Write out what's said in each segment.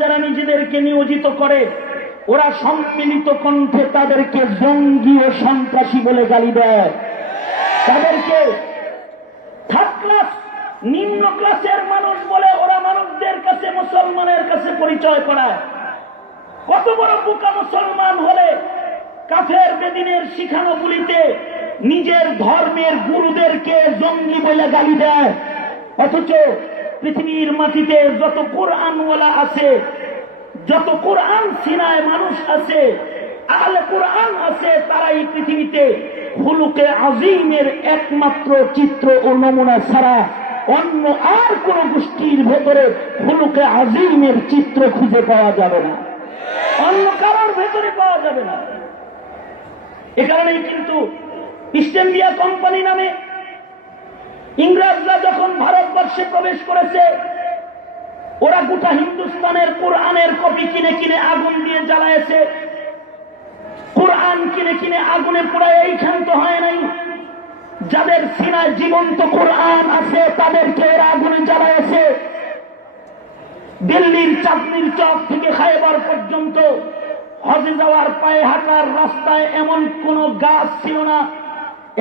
যারা নিজেদেরকে নিয়োজিত করে, ওরা সম্মিলিত কণ্ঠে তাদেরকে জঙ্গি ও সন্ত্রাসী বলে গালি দেয়। তাদেরকে থার্ড ক্লাস নিম্ন ক্লাসের মানুষ বলে ওরা মানুষদের কাছে, মুসলমানের কাছে পরিচয় করায়। কত বড় বোকা মুসলমান হলে কাফের বেদিনের শিখানো গুলিতে নিজের ধর্মের গুরুদেরকে জঙ্গি বলে গালি দেয়। অথচ পৃথিবীর মাটিতে যত কোরআনওয়ালা আছে, যত কোরআন সিনায় মানুষ আছে, আহলে কোরআন আছে তারা এই পৃথিবীতে হুলুকে আজিমের একমাত্র চিত্র ও নমুনা ছাড়া অন্য আর কোন গোষ্ঠীর ভেতরে হুলুকে আজিমের চিত্র খুঁজে পাওয়া যাবে না। অন্য কারোর ভেতরে পাওয়া যাবে না। এ কারণেই কিন্তু ইস্ট ইন্ডিয়া কোম্পানি নামে ইংরেজরা যখন ভারতবর্ষে প্রবেশ করেছে, ওরা গোটা হিন্দুস্তানের কোরআনের কপি কিনে কিনে আগুন দিয়ে জ্বালায়েছে। কোরআন কিনে কিনে আগুনে পোড়ায় এইখান তো হয় নাই। যাদের সিনায় জীবন্ত কোরআন আছে তাদেরকে এরা আগুনে জ্বালায়েছে। দিল্লির চাঁদনির চক থেকে খাইবার পর্যন্ত হজে যাওয়ার পায়ে হাঁটার রাস্তায় এমন কোন গাছ ছিল না,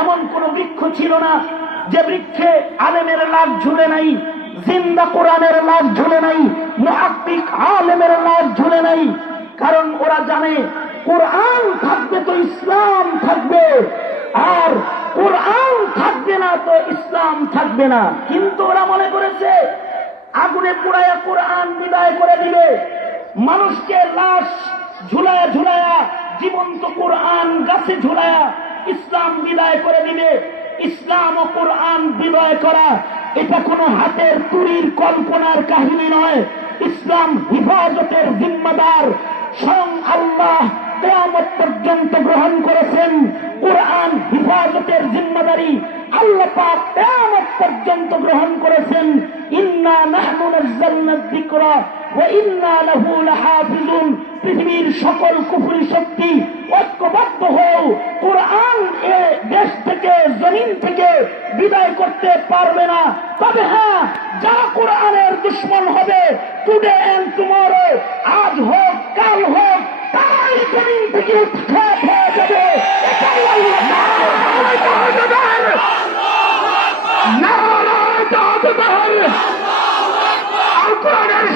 এমন কোন বৃক্ষ ছিল না যে বৃক্ষে আলেমের লাভ ঝুলে নাই, জিন্দা কোরআনের লাভ ঝুলে নাই মহাত্মিক আলেমের লাভ ঝুলে নাই, কারণ ওরা জানে কোরআন থাকবে তো ইসলাম থাকবে, আর কোরআন থাকবে না তো ইসলাম থাকবে না। কিন্তু ওরা মনে করেছে, আগুনে পুড়াইয়া কোরআন বিদায় করে দিবে। মানুষকে লাশ ঝুলায়া ঝুলায়া, জীবন্ত কোরআন গাছে ঝুলায়া ইসলাম বিদায় করে দিবে। ইসলাম ও কোরআন বিদায় করা, এটা কোনো হাতের তুরির কল্পনার কাহিনী নয়। ইসলাম হিফাজতের জিম্মাদার। স্বয়ং আল্লাহ কেয়ামত পর্যন্ত গ্রহণ করেছেন। কোরআন হিফাজতের জিম্মাদারি আল্লাহ পাক কেয়ামত পর্যন্ত গ্রহণ করেছেন। ইন্না নাহনু নাযালনা যিকরা ওয়া ইন্না লাহু লাহাফিজুন। পৃথিবীর সকল কুফরি শক্তি ঐক্যবদ্ধ হয়েও কোরআন এ দেশ থেকে, জমিন থেকে বিদায় করতে পারবে না। তবে হ্যাঁ যারা কোরআনের দুশ্মন হবে টুডে এন্ড টুমরো আজ হোক, কাল হোক, তারাই জমিন থেকে উৎখাত হয়ে যাবে। আল্লাহ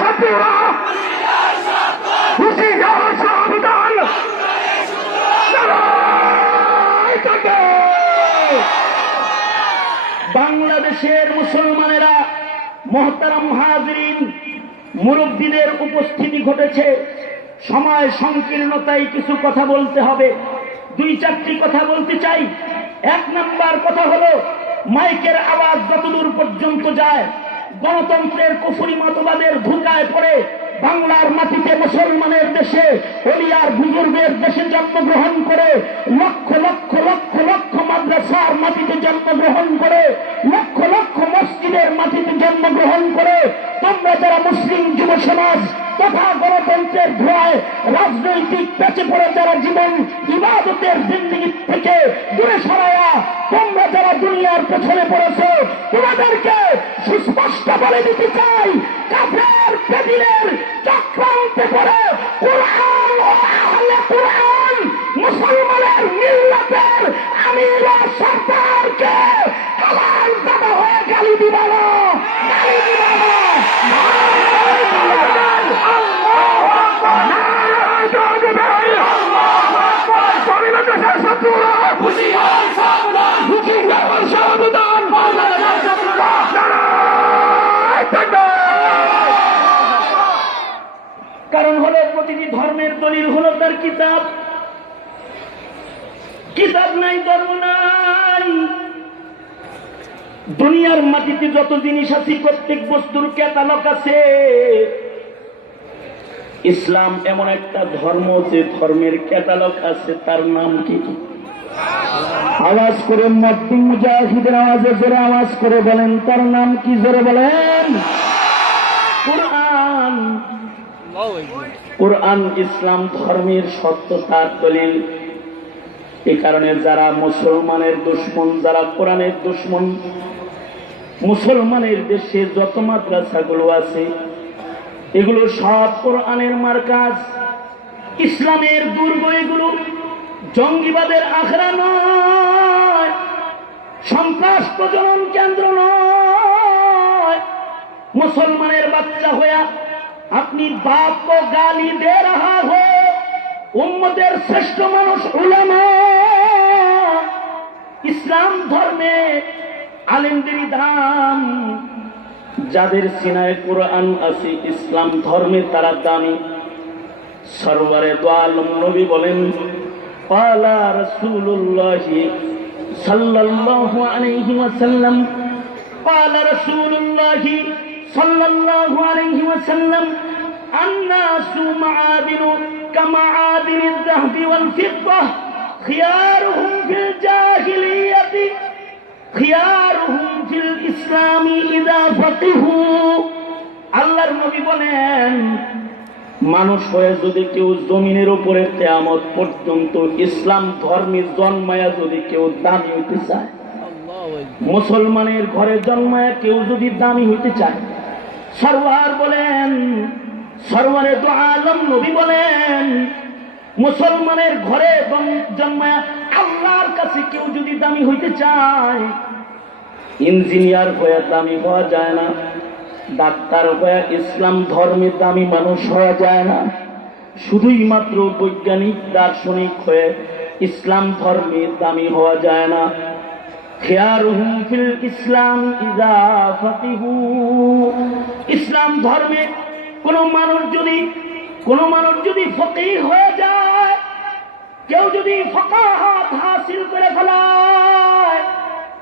সাথীরা খুশি যাওয়ার সাবধান লড়াই করবে। বাংলাদেশের মুসলমানেরা মহতারাম হাজরিন, মুরব্বীদের উপস্থিতি ঘটেছে। সময় সংকীর্ণতায় কিছু কথা বলতে হবে। দুই চারটি কথা বলতে চাই। এক নাম্বার কথা হলো, মাইকের আওয়াজ যতদূর পর্যন্ত যায়, গণতন্ত্রের কুফুরি মতবাদের ধুকায় পড়ে বাংলার মাটিতে মুসলমানের দেশে হলিয়ার বুজুর্গের দেশে জন্মগ্রহণ করে, লক্ষ লক্ষ লক্ষ লক্ষ মাদ্রাসার মাটিতে জন্মগ্রহণ করে, লক্ষ লক্ষ মসজিদের মাটিতে জন্মগ্রহণ করে, তোমরা যারা মুসলিম যুব সমাজ, তথা গণতন্ত্রের ধোয়ায়, রাজনৈতিক পেঁচে পড়ে যারা জীবন, ইবাদতের জিন্দিগি থেকে দূরে সরায়া, তোমরা যারা দুনিয়ার পেছনে পড়েছো, তোমাদেরকে সুস্পষ্ট বলে দিতে চাই, কাফের, বেদিনের চক্রান্তে পড়ে প্রতিটি ধর্মের দলিল হলো তার কিতাব। কিতাব নাই, ধর্ম নাই। দুনিয়ার মাটিতে যত জিনিস আছে, প্রত্যেক বস্তুর ক্যাটালগ আছে। ইসলাম এমন একটা ধর্ম যে ধর্মের ক্যাটালগ আছে, তার নাম কি? আওয়াজ করে মদ্দিন মুজাহিদের আওয়াজে জোরে আওয়াজ করে বলেন, তার নাম কি জোরে বলেন? কোরআন। কোরআন, ইসলাম, ধর্মের সত্যতার দলিল। এ কারণে যারা মুসলমানের দুশ্মন, যারা কোরআনের দুশ্মন, মুসলমানের দেশে যত মাদ্রাসাগুলো আছে, এগুলো সব কোরআনের মার্কাজ। ইসলামের দুর্গ এগুলো জঙ্গিবাদের আখড়া নয়, সন্ত্রাস প্রজনন কেন্দ্র নয়। মুসলমানের বাচ্চা হইয়া আপনি বাপ को गाली दे रहा हो উম্মতের শ্রেষ্ঠ মানুষ উলামা। ইসলাম ধর্মে আলেমদেরই দাম। যাদের সিনায় কোরআন আছে, ইসলাম ধর্মে তারা দামি। সর্বরে দোয়ালম নবী বলেন, পালা রসুল্লাহি সাল্লাল্লাহু আলাইহি ওয়াসাল্লাম, পালা রসুল্লাহি সাল্লাল্লাহু আলাইহি ওয়াসাল্লাম আন্নাসু মাআদিনু কামাআদিনি যাহবি ওয়াল ফিদ্দাহ খিয়ারুহুম ফিল জাহিলিয়াতি খিয়ারুহুম ফিল ইসলামি ইদা ফাকিহু আল্লাহর নবী বলেন মানুষ হয়ে যদি কেউ জমিনের উপরে তেয়ামত পর্যন্ত ইসলাম ধর্মের জন্মায়া যদি কেউ দামি হইতে চায় মুসলমানের ঘরে জন্মায় কেউ যদি দামি হইতে চায় সরওয়ার বলেন সরওয়ারে তো আলম নবী বলেন, মুসলমানের ঘরে জন্ম- জন্মায় আল্লাহর কাছে কেউ যদি দামি হইতে চায়, ইঞ্জিনিয়ার হয়ে দামি হওয়া যায় না, ডাক্তার হয়ে ইসলাম ধর্মে দামি মানুষ হওয়া যায় না। শুধুই মাত্র বৈজ্ঞানিক, দার্শনিক হয়ে ইসলাম ধর্মে দামি হওয়া যায় না। খেয়ারুহুম ফিল ইসলাম ইজা ফাকিহু ইসলাম ধর্মে কোন মানুষ যদি, কোন মানুষ যদি ফকিহ হয়ে যায়, কেউ যদি ফকাহাত হাসিল করে ফেলায়,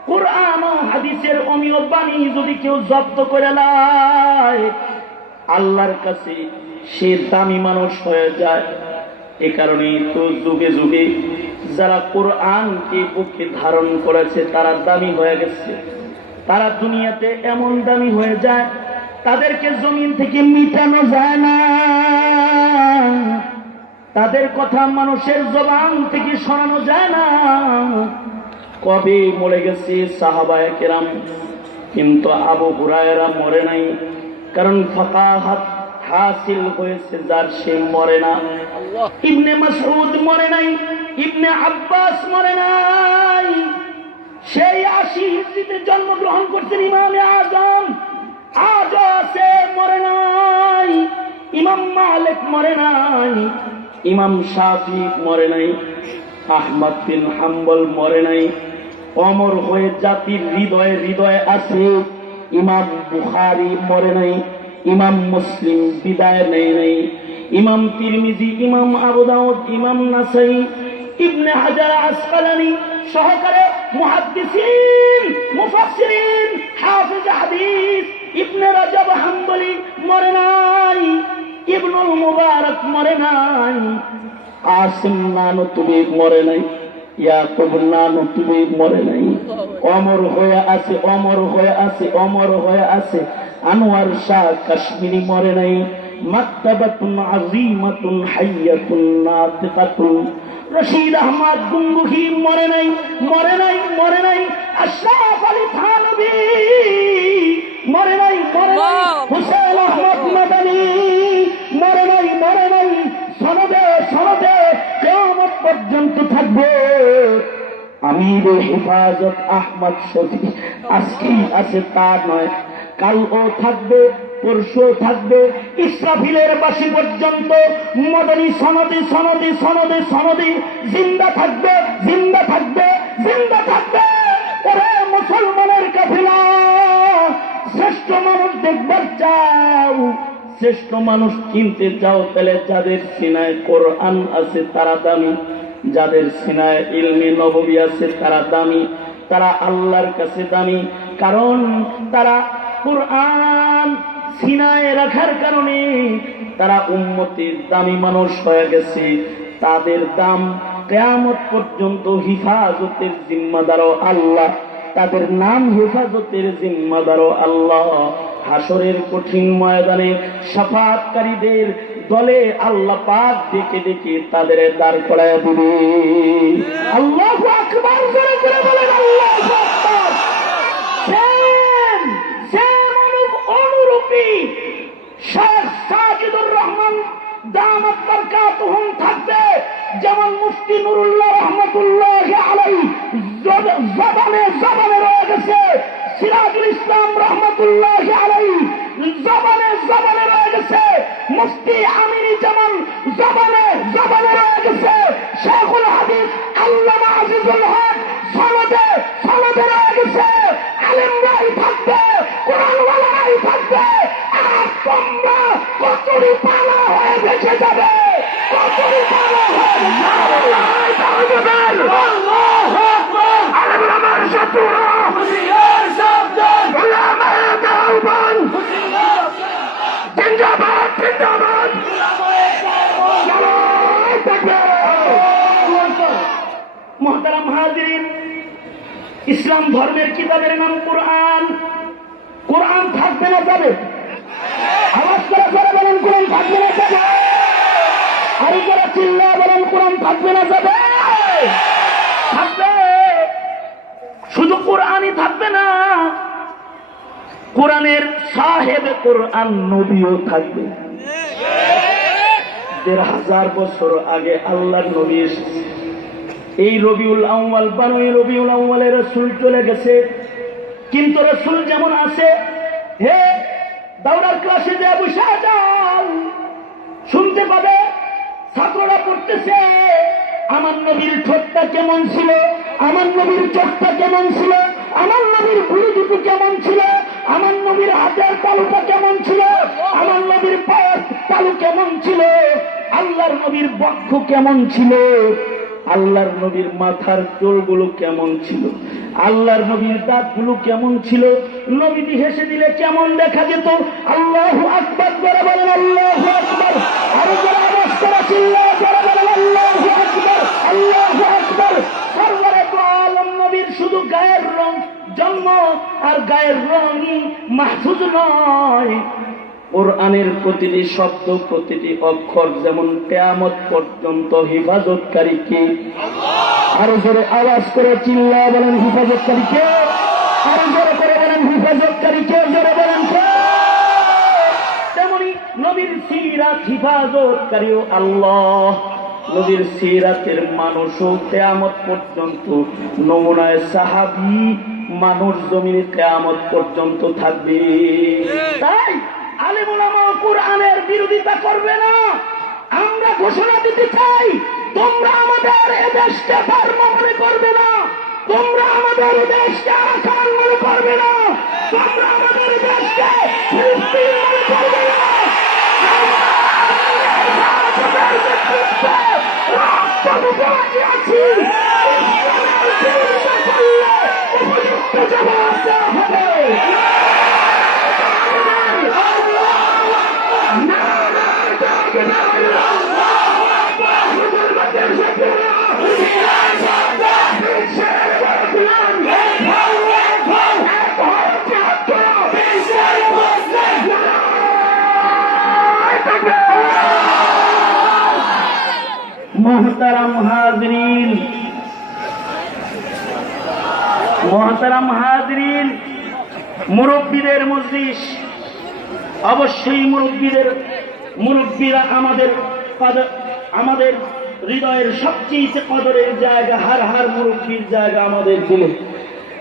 কোরআন ও হাদিসের অমীয় বাণী যদি কেউ জব্দ করে লায় আল্লাহর কাছে সে দামি মানুষ হয়ে যায়। এ কারণেই তো যুগে যুগে যারা কোরআনকে বুকে ধারণ করেছে, তারা দামি হয়ে গেছে। তারা দুনিয়াতে এমন দামি হয়ে যায়, তাদেরকে জমিন থেকে মিটানো যায় না। তাদের কথা মানুষের জবান থেকে সরানো যায় না। কবে মরে গেছে সাহাবায় কেরাম? কিন্তু আবু হুরায়রা মরে নাই, কারণ ফাঁকা হাত হাসিল হয়েছে, যার সে মরে না। ইবনে মাসউদ মরে নাই ইবনে আব্বাস মরে নাই। সেই আশি হিজড়িতে জন্মগ্রহণ করছেন ইমামে আজম। আজ আছে, মরে নাই। ইমাম মালিক মরে নাই। ইমাম শাফি মরে নাই। আহমদ বিন হাম্বল মরে নাই। অমর হয়ে জাতির হৃদয়ে হৃদয়ে আছে। ইমাম বুখারি মরে নাই। ইমাম মুসলিম বিদায় নেই নাই। ইমাম তিরমিজি, ইমাম আবু দাউদ, ইমাম নাসাই ইবনে হাজার আসকালানি সহকারে মুহাদ্দিসিন, মুফাসসিরিন, হাফিজ হাদিস, ইবনে রাজাব হাম্বলি মরে নাই, ইবনুল মুবারক মরে নাই। কাসিম নানতুবি মরে নাই মরে নাই। অমর হয়ে আছে, অমর হয়ে আছে, অমর হয়ে আছে। আনোয়ার শাহ কাশ্মীরি মরে নাই। মাক্তাবাতুন আজিমাতুন হাইয়াতুন নাতিকাতুন। রশিদ আহমদ গুঙ্গুহি মরে নাই মরে নাই মরে নাই। আশরাফ আলী থানবী মরে নাই মরে নাই। হুসেন আহমদ মাদানী মরে নাই মরে নাই। সনদে সনদে কেমন পর্যন্ত থাকবে। আমির হেফাজত আহমদ শফি। আজকেই আছে তা নয় কালও থাকবে পরশু থাকবে, ইসরাফিলের বাসি পর্যন্ত মদনী সনদি সনদি সনদি সনদি জিন্দা থাকবে জিন্দা থাকবে জিন্দা থাকবে। ওরে মুসলমানের কাফিলা, শ্রেষ্ঠ মানুষ দেখবার চাও, শ্রেষ্ঠ মানুষ কিনতে চাও, তাহলে যাদের সিনায় কোরআন আছে তারা দামি, যাদের সিনায় ইলমে নবী আছে তারা দামি, তারা আল্লাহর কাছে দামি, কারণ তারা কোরআন সিনায় রাখার কারণে তারা উন্মতির দামি মানুষ হয়ে গেছে। তাদের দাম কেয়ামত পর্যন্ত হিফাজতের জিম্মাদারও আল্লাহ। তাদের নাম হেফাজতের জিম্মাদারও আল্লাহ। হাসরের কঠিন ময়দানে সাফাতকারীদের দলে আল্লাহ পাক ডেকে ডেকে তাদের দাঁড় করায় দিবে। আল্লাহ আল্লাহ। রহমান দামাত বারকাতুহুম থাকবে। যেমন মুফতি নুরুল্লাহ রহমতুল্লাহ আলাই জব- জবানে জবানে রয়ে ইসলাম ধর্মের কিতাবের নাম কোরআন। কোরআন থাকবে না যাবে আওয়াজ করে করে বলেন, কোরআন থাকবে না যাবে আরও করে চিল্লা বলেন, কোরআন থাকবে না যাবে থাকবে। শুধু কোরআনই থাকবে না, কোরআনের সাহেব কোরআন নবীও থাকবে। দেড় হাজার বছর আগে আল্লাহর নবী এসেছে। এই রবিউল আউ্বাল বানো, এই রবিউল আউ্বালে রসুল চলে গেছে। কিন্তু রসুল যেমন আছে, হে দাউরার ক্লাসে যে শুনতে পাবে, ছাত্ররা পড়তেছে, আমার নবীর ঠোঁটটা কেমন ছিল, আমার নবীর চোখটা কেমন ছিল, আমার নবীর ভুড়ি দুটো কেমন ছিল, আমার নবীর হাতের তালুটা কেমন ছিল, আমার নবীর পায়ের তালু কেমন ছিল, আল্লাহর নবীর বক্ষ কেমন ছিল? আল্লাহর নবীর মাথার চোলগুলো কেমন ছিল? আল্লাহর নবীর দাঁতগুলো কেমন ছিল? নবীটি হেসে দিলে কেমন দেখা যেত? আল্লাহ আকবর করে বলেন আল্লাহ আকবর। আরও যারা করে করে বলেন আল্লাহ আকবর আল্লাহ আকবর। সর্বরে তো আলম নবীর শুধু গায়ের রং জন্ম আর গায়ের রঙই মাহফুজ নয়। কোরআনের প্রতিটি শব্দ, প্রতিটি অক্ষর যেমন কেয়ামত পর্যন্ত হেফাজতকারী কে আরও জোরে আওয়াজ করে চিল্লা বলেন হেফাজতকারী কে আরও জোরে করে বলেন হেফাজতকারী কে জোরে বলেন তেমনি নবীর সিরাত আল্লাহ। নবীর সিরাতের মানুষও কেয়ামত পর্যন্ত নমুনায় সাহাবি মানুষ জমিনে কেয়ামত পর্যন্ত থাকবে। তাই আলিমুলামা কোরআনের বিরোধিতা করবে না। আমরা ঘোষণা দিতে চাই, তোমরা আমাদের এদেশকে ধর্ম মনে করবে না। তোমরা আমাদের দেশকে আখান মনে করবে না। তোমরা আমাদের দেশকে উপযুক্ত জবাব দেওয়া হবে মোহতারাম হাজরিন মোহতারাম হাজরিন মুরব্বীদের মজলিস। অবশ্যই মুরব্বীদের মুরব্বীরা আমাদের আমাদের হৃদয়ের সবচেয়ে কদরের জায়গা, হার হার মুরব্বীর জায়গা আমাদের দিল।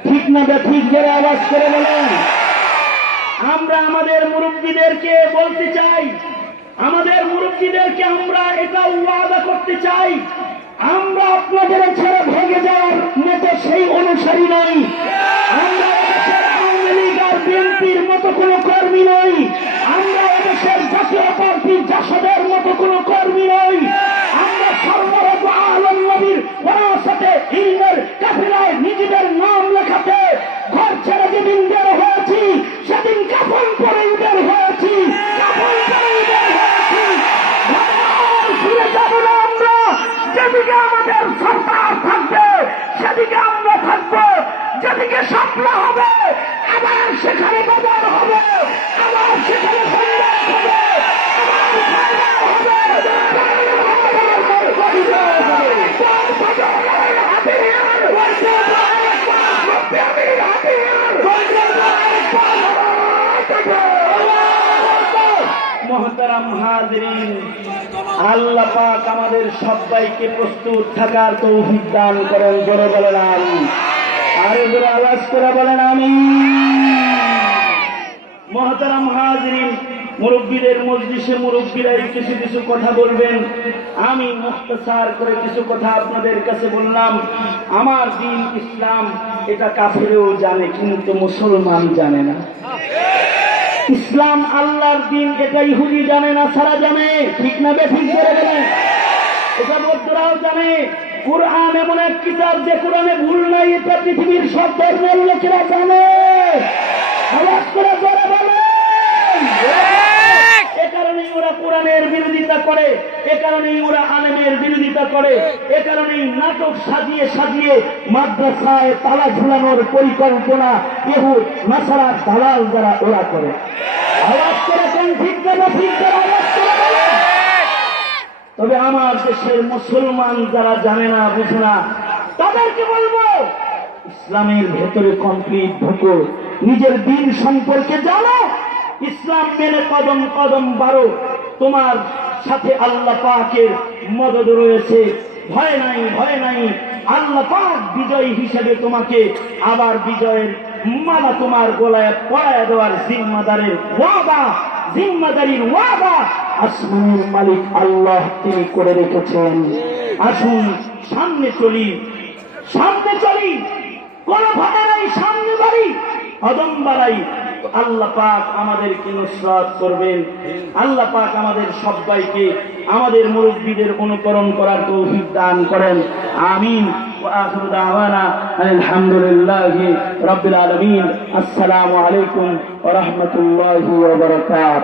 ঠিক না ঠিক যারা আওয়াজ করে বলেন। আমরা আমাদের মুরব্বীদেরকে বলতে চাই, আমাদের মুরব্বীদেরকে আমরা এটা ওয়াদা করতে চাই, আমরা আপনাদের ছেড়ে ভেঙে যাওয়ার মতো সেই অনুসারী নই। আমরা আওয়ামী লীগ আর বিএনপির মতো কোনো কর্মী নই। আমরা এদেশের জাতীয় পার্টি জাসদের মতো কোন কর্মী নই আমরা সর্বরত আলম নবীর ওরাসাতে ইলমের কাফিলায় নিজেদের নাম লেখাতে ঘর ছেড়ে যে বের হয়েছি। মহতারাম হাজরিন আল্লাহ পাক আমাদের সবাইকে প্রস্তুত থাকার তৌফিক দান করেন, জোরে বলেন আমি আরে জোরে আওয়াজ করে বলেন আমি মহতারাম হাজরিন মুরব্বীদের মজলিসে মুরব্বীরাই কিছু কিছু কথা বলবেন। আমি মুখতাসার করে কিছু কথা আপনাদের কাছে বললাম। আমার দিন ইসলাম এটা কাফেরেও জানে, কিন্তু মুসলমান জানে না। ইসলাম আল্লাহর দিন এটা ইহুদি জানে না, সারা জানে। ঠিক না বেঠিক করে দেবে এটা বৌদ্ধরাও জানে। কোরআন এমন এক কিতাব যে কোরআনে ভুল নাই, এটা পৃথিবীর সব ধর্মের লোকেরা জানে। করে জোরে বলেন এ কারণেই ওরা কোরআনের বিরোধিতা করে, এ কারণেই ওরা আলেমের বিরোধিতা করে, এ কারণেই নাটক সাজিয়ে সাজিয়ে মাদ্রাসায় তালা ঝুলানোর পরিকল্পনা কেহু নাসারা দালাল যারা ওরা করে। তবে আমার দেশের মুসলমান যারা জানে না, বুঝে না, তাদেরকে বলব, ইসলামের ভেতরে কমপ্লিট ঢুকো নিজের দিন সম্পর্কে জানো, ইসলাম মেনে কদম কদম বারো তোমার সাথে আল্লাহ পাকের মদত রয়েছে। ভয় নাই ভয় নাই। আল্লাহ পাক বিজয়ী হিসেবে তোমাকে আবার বিজয়ের মালা তোমার গলায় পড়ায় দেওয়ার জিম্মাদারের ওয়াদা, জিম্মাদারির ওয়াদা আসমানের মালিক আল্লাহ তিনি করে রেখেছেন। আসুন, সামনে চলি সামনে চলি। কোন ভাবে নাই, সামনে বাড়ি। কদম বাড়াই আল্লাহ পাক আমাদেরকে নুসরাত করবেন আল্লাহ পাক আমাদের সবাইকে আমাদের মুরব্বীদের অনুকরণ করার তৌফিক দান করেন আমিন وآخر دعوانا أن الحمد لله رب العالمين السلام عليكم ورحمة الله وبركاته